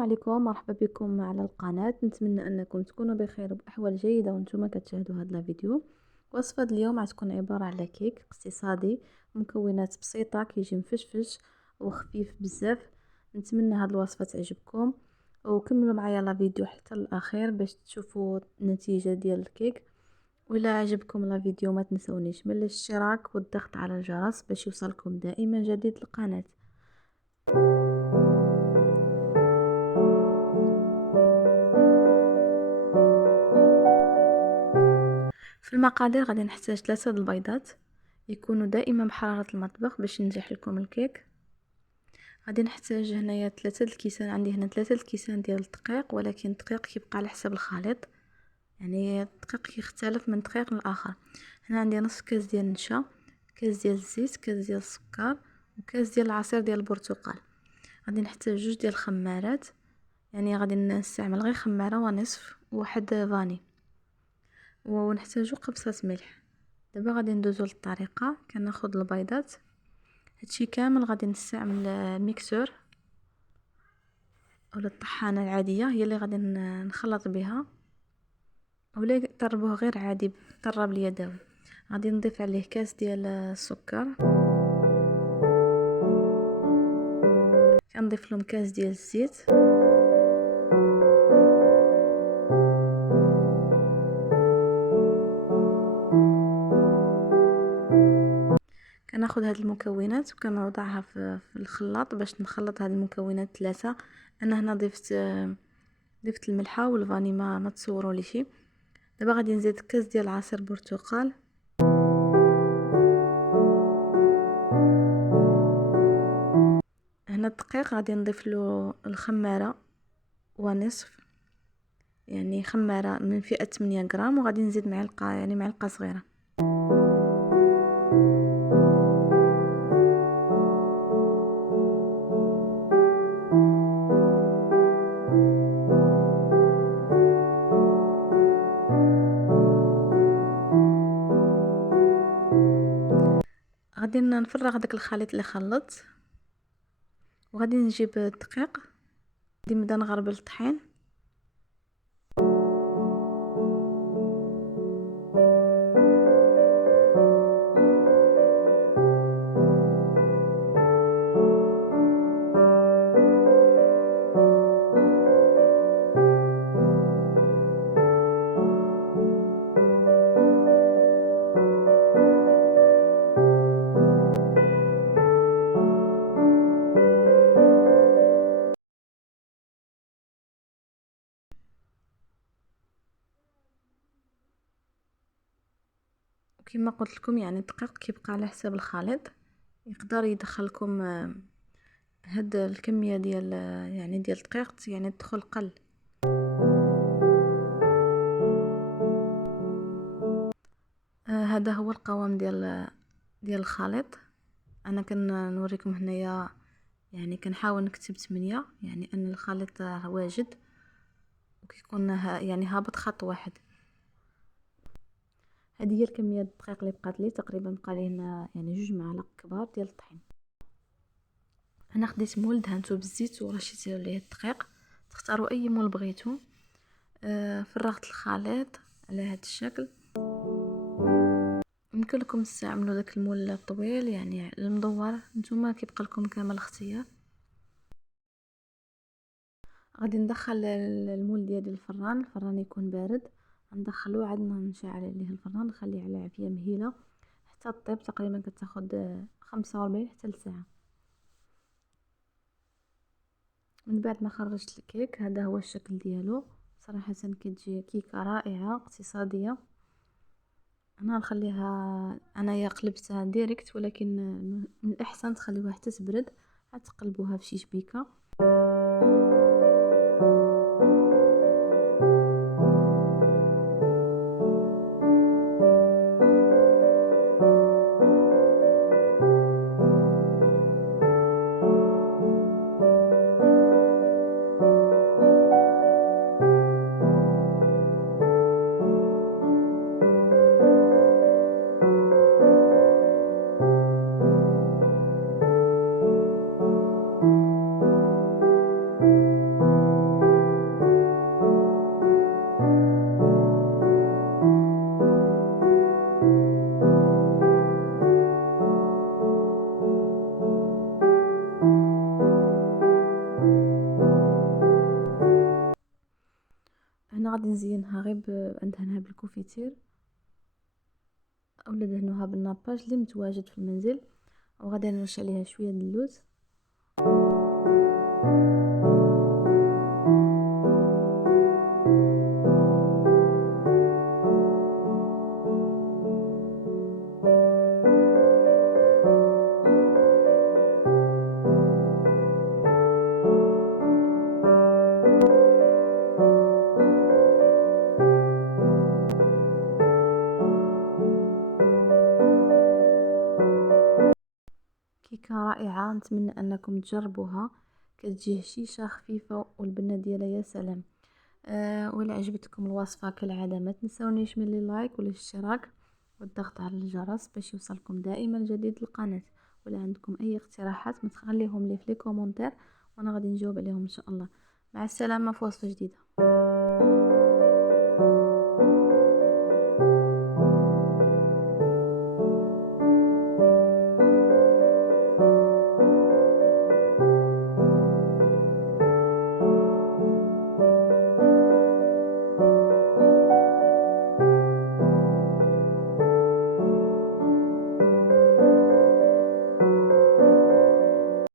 السلام عليكم، مرحبا بكم على القناة. نتمنى انكم تكونوا بخير وباحوال جيده وانتم كتشاهدوا هذا الفيديو. وصفه اليوم غتكون عباره على كيك اقتصادي، مكونات بسيطه، كيجي مفشفش وخفيف بزاف. نتمنى هذه الوصفه تعجبكم، وكملوا معايا لا فيديو حتى الاخير باش تشوفوا النتيجه ديال الكيك. وإلا عجبكم لا فيديو ما تنسونيش من الاشتراك والضغط على الجرس باش يوصلكم دائما جديد القناه. في المقادير غادي نحتاج 3 البيضات يكونوا دائما بحرارة المطبخ باش ينجح لكم الكيك. غادي نحتاج هنايا 3 الكيسان، عندي هنا 3 الكيسان ديال الدقيق، ولكن الدقيق كيبقى على حسب الخليط، يعني الدقيق يختلف من دقيق لآخر. هنا عندي نصف كاس ديال النشا، كاس ديال الزيت، كاس ديال السكر، وكاس ديال العصير ديال البرتقال. غادي نحتاج 2 ديال الخمارات، يعني غادي نستعمل غير خماره ونصف وواحد فاني، ونحتاجو قبصة ملح. دابا غادي ندوزو للطريقه. كناخذ البيضات، هادشي كامل غادي نستعمل ميكسور ولا الطحانه العاديه، هي اللي غادي نخلط بها، اولا طربوه غير عادي بالطراب اليدوي. غادي نضيف عليه كاس ديال السكر، كنضيف لهم كاس ديال الزيت، كناخذ هاد المكونات وكنوضعها في الخلاط باش نخلط هاد المكونات ثلاثه. انا هنا ضفت الملحه والفاني، ما تصوروا لي شي. دابا غادي نزيد كاس ديال عصير برتقال، هنا الدقيق غادي نضيف له الخماره ونصف، يعني خماره من فئه 8 غرام، وغادي نزيد معلقه، يعني معلقه صغيره. غادي نفرغ داك الخليط اللي خلطت، وغادي نجيب الدقيق، غادي نبدا نغربل الطحين. وكما قلت لكم، يعني الدقيق كيبقى على حساب الخليط، يقدر يدخلكم هاد الكميه ديال يعني ديال الدقيق، يعني تدخل قل. هذا هو القوام ديال الخليط. انا كنوريكم هنايا، يعني كنحاول نكتب 8، يعني ان الخليط واجد وكيكون يعني هابط خط واحد. هذه هي الكميه الدقيق اللي بقات لي، تقريبا بقى لي هنا يعني 2 معالق كبار ديال الطحين. انا خديت مول دهنته بالزيت ورشيت عليه الدقيق، تختاروا اي مول بغيتو. فرغت الخليط على هذا الشكل. يمكن لكم تستعملوا داك المول الطويل، يعني المدور، نتوما كيبقى لكم كامل الاختيار. غادي ندخل المول ديالي الفران يكون بارد، ندخلوه عاد نشعل عليه الفران، نخليه على عافيه مهيله حتى طيب، تقريبا كتاخذ 45 حتى لساعه. من بعد ما خرجت الكيك، هذا هو الشكل ديالو. صراحه كتجي كيكه رائعه اقتصاديه. انا نخليها، انايا قلبتها ديريكت، ولكن من الاحسن تخليوها حتى تبرد، عاد تقلبوها في شي شبيكه. انا غادي نزينها غير ندهنها بالكونفيتير اولا دهنوها بالناباج اللي متواجد في المنزل، وغادي نرش عليها شويه د اللوز. كيكه رائعه، نتمنى انكم تجربوها. كتجي هشيشه خفيفه والبنه ديالها يا سلام. ولا عجبتكم الوصفه كالعاده ما تنسونيش من لي لايك والاشتراك والضغط على الجرس باش يوصلكم دائما جديد القناه. ولا عندكم اي اقتراحات ما تخليهم لي في لي كومونتير وانا غادي نجاوب عليهم ان شاء الله. مع السلامه في وصفه جديده.